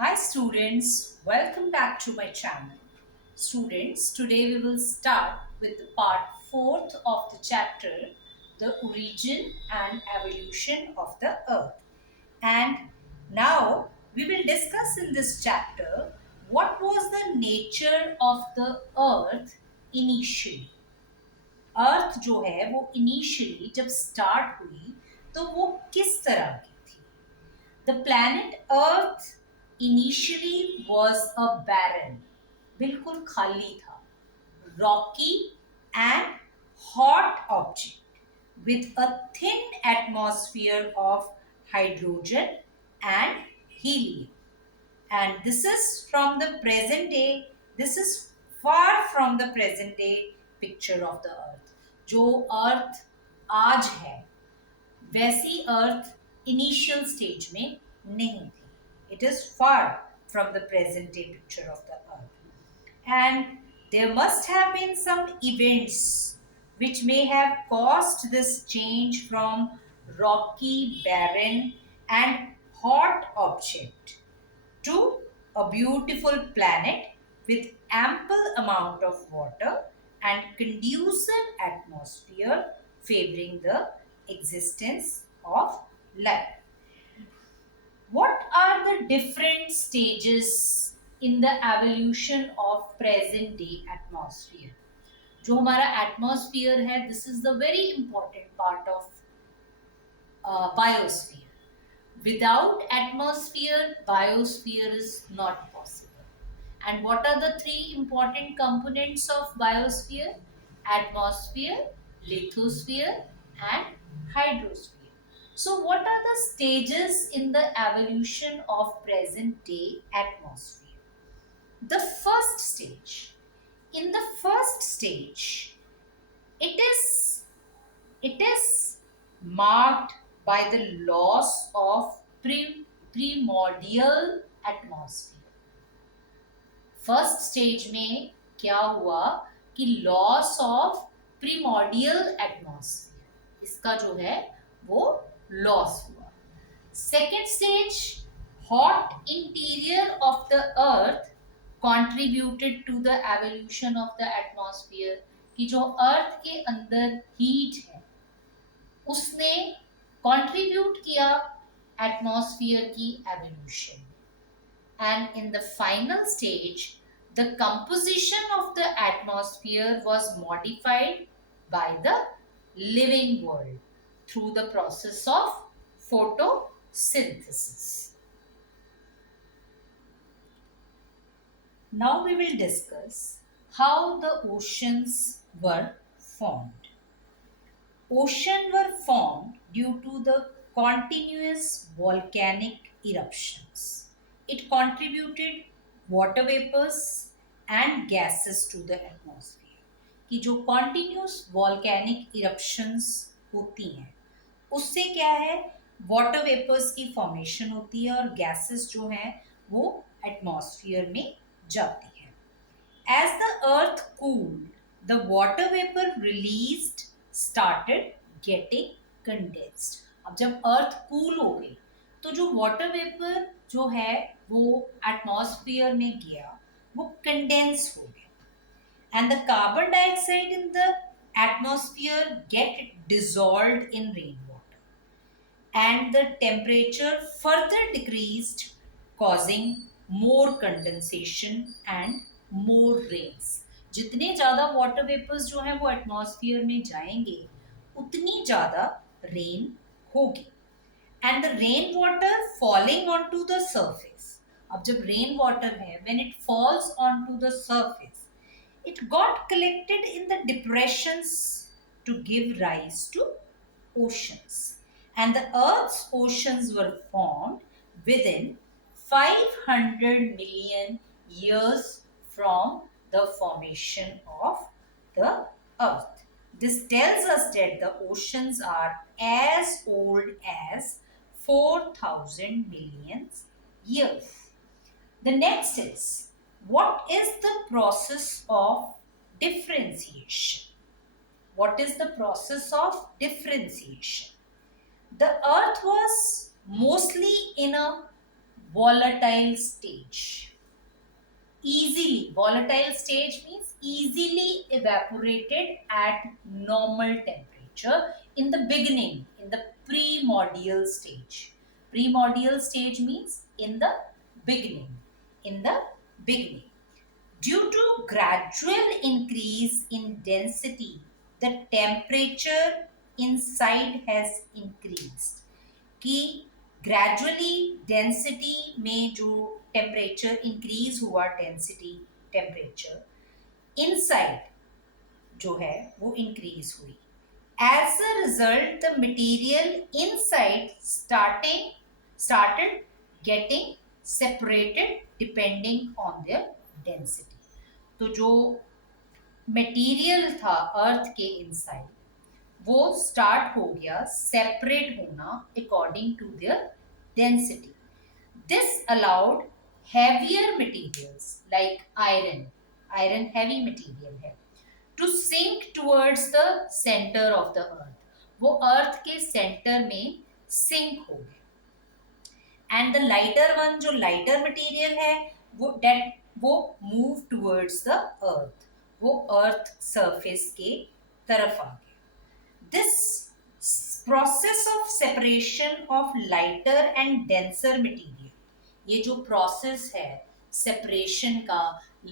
Hi students, welcome back to my channel. Students, today we will start with the part 4th of the chapter, the origin and evolution of the earth. And now we will discuss in this chapter what was the nature of the earth initially. अर्थ जो है वो initially जब start हुई तो वो किस तरह की थी. The planet Earth initially was a barren, बिल्कुल खाली था, rocky and hot object with a thin atmosphere of hydrogen and helium. And this is from the present day, this is far from the present day picture of the earth. जो अर्थ आज है वैसी अर्थ initial stage में नहीं थी. It is far from the present day picture of the earth and there must have been some events which may have caused this change from rocky, barren and hot object to a beautiful planet with ample amount of water and conducive atmosphere favoring the existence of life. What are the different stages in the evolution of present day atmosphere? जो हमारा atmosphere है, this is the very important part of biosphere. Without atmosphere, biosphere is not possible. And what are the three important components of biosphere? Atmosphere, lithosphere, and hydrosphere. So what are the stages in the evolution of present day atmosphere? The first stage. In the first stage, it is marked by the loss of primordial atmosphere. First stage में क्या हुआ कि loss of primordial atmosphere, इसका जो है वो loss हुआ. Second stage, hot interior of the earth contributed to the evolution of the atmosphere, कि जो अर्थ के अंदर हीट है उसने कंट्रीब्यूट किया एटमॉस्फेयर की evolution. And in the final stage, the composition of the atmosphere was modified by the living world through the process of photosynthesis. Now we will discuss how the oceans were formed. Oceans were formed due to the continuous volcanic eruptions. It contributed water vapors and gases to the atmosphere. कि जो continuous volcanic eruptions होती हैं उससे क्या है, water vapors की formation होती है और gases जो हैं वो atmosphere में जाती हैं. As the earth cooled, the water vapor released started getting condensed. अब जब अर्थ कूल हो गई तो जो वाटर वेपर जो है वो एटमॉस्फेयर में गया, वो कंडेंस हो गया. And the carbon dioxide in the atmosphere get dissolved in rain water and the temperature further decreased, causing more condensation and more rains. जितने ज्यादा वाटर वेपर्स जो है वो एटमॉस्फेयर में जाएंगे उतनी ज्यादा रेन होगी. And the rain water falling onto the surface. अब जब rain water है, when it falls onto the surface, it got collected in the depressions to give rise to oceans. And the Earth's oceans were formed within 500 million years from the formation of the Earth. This tells us that the oceans are as old as 4,000 million years. The next is, what is the process of differentiation? What is the process of differentiation? The earth was mostly in a volatile stage. Easily, volatile stage means easily evaporated at normal temperature in the beginning, in the primordial stage. Primordial stage means in the beginning, in the beginning. Due to gradual increase in density, the temperature inside has increased. कि gradually density में जो temperature increase हुआ, density temperature inside जो है वो increase हुई. As a result the material inside started getting separated depending on their density. तो जो मटेरियल था अर्थ के इनसाइड वो स्टार्ट हो गया सेपरेट होना according to their density. This allowed heavier materials like iron, iron heavy material है, to sink towards the centre of the earth. वो अर्थ के सेंटर में सिंक हो गए. एंड द लाइटर वन, जो लाइटर मटेरियल है वो मूव टुवर्ड्स द अर्थ, वो अर्थ सरफेस के तरफ आ गए. This process of separation of lighter and denser material, ये जो process है separation का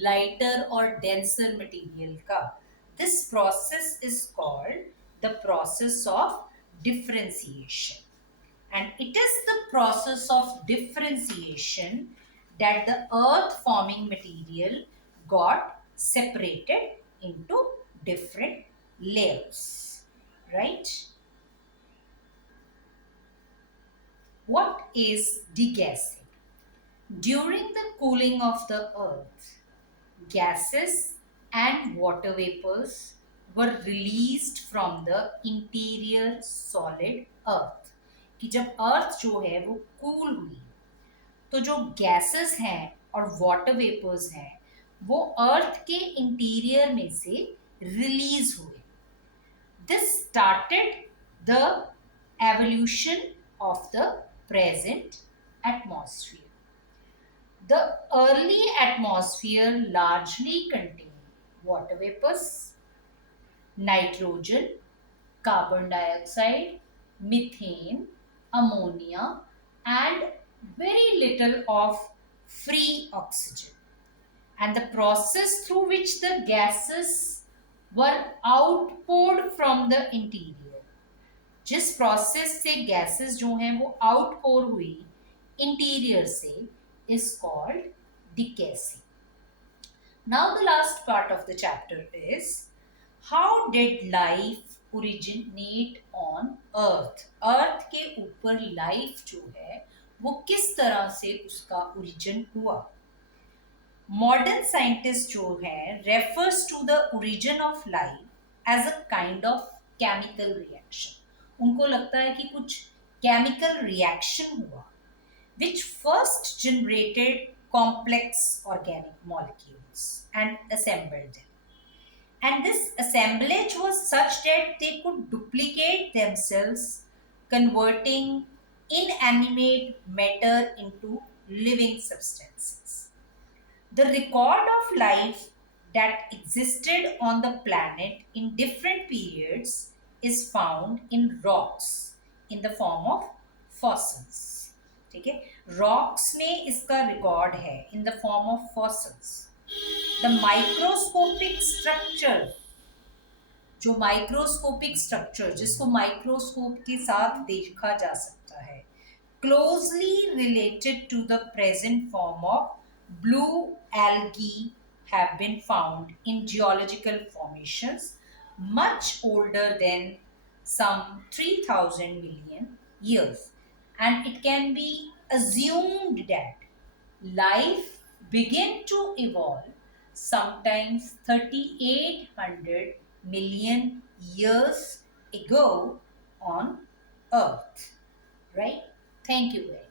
lighter और denser material का, this process is called the process of differentiation. And it is the process of differentiation that the earth forming material got separated into different layers. Right? What is degassing? During the cooling of the earth, gases and water vapors were released from the interior solid earth. कि जब अर्थ जो है वो cool हुई तो जो gases हैं और वाटर वेपर्स हैं वो अर्थ के इंटीरियर में से रिलीज हुए. This started the evolution of the present atmosphere. The early atmosphere largely contained water vapors, nitrogen, carbon dioxide, methane, ammonia, and very little of free oxygen. And the process through which the gases were outpoured from the interior, जिस process से gases जो हैं वो आउटपोर हुई interior से, is called degassing. Now the last part of the chapter is how did life originate on earth. अर्थ के ऊपर life जो है वो किस तरह से उसका ओरिजिन हुआ. मॉडर्न साइंटिस्ट जो है refers to the origin of life as a kind of chemical reaction. उनको लगता है कि कुछ केमिकल रिएक्शन हुआ which first generated complex organic molecules and assembled them. And this assemblage was such that they could duplicate themselves, converting inanimate matter into living substances. The record of life that existed on the planet in different periods is found in rocks in the form of fossils. ठीक है, rocks में इसका record है in the form of fossils. The microscopic structure, जो microscopic structure जिसको microscope के साथ देखा जा सकता है, closely related to the present form of blue algae have been found in geological formations much older than some 3000 million years. And it can be assumed that life began to evolve sometimes 3800 million years ago on Earth. Right? Thank you very much.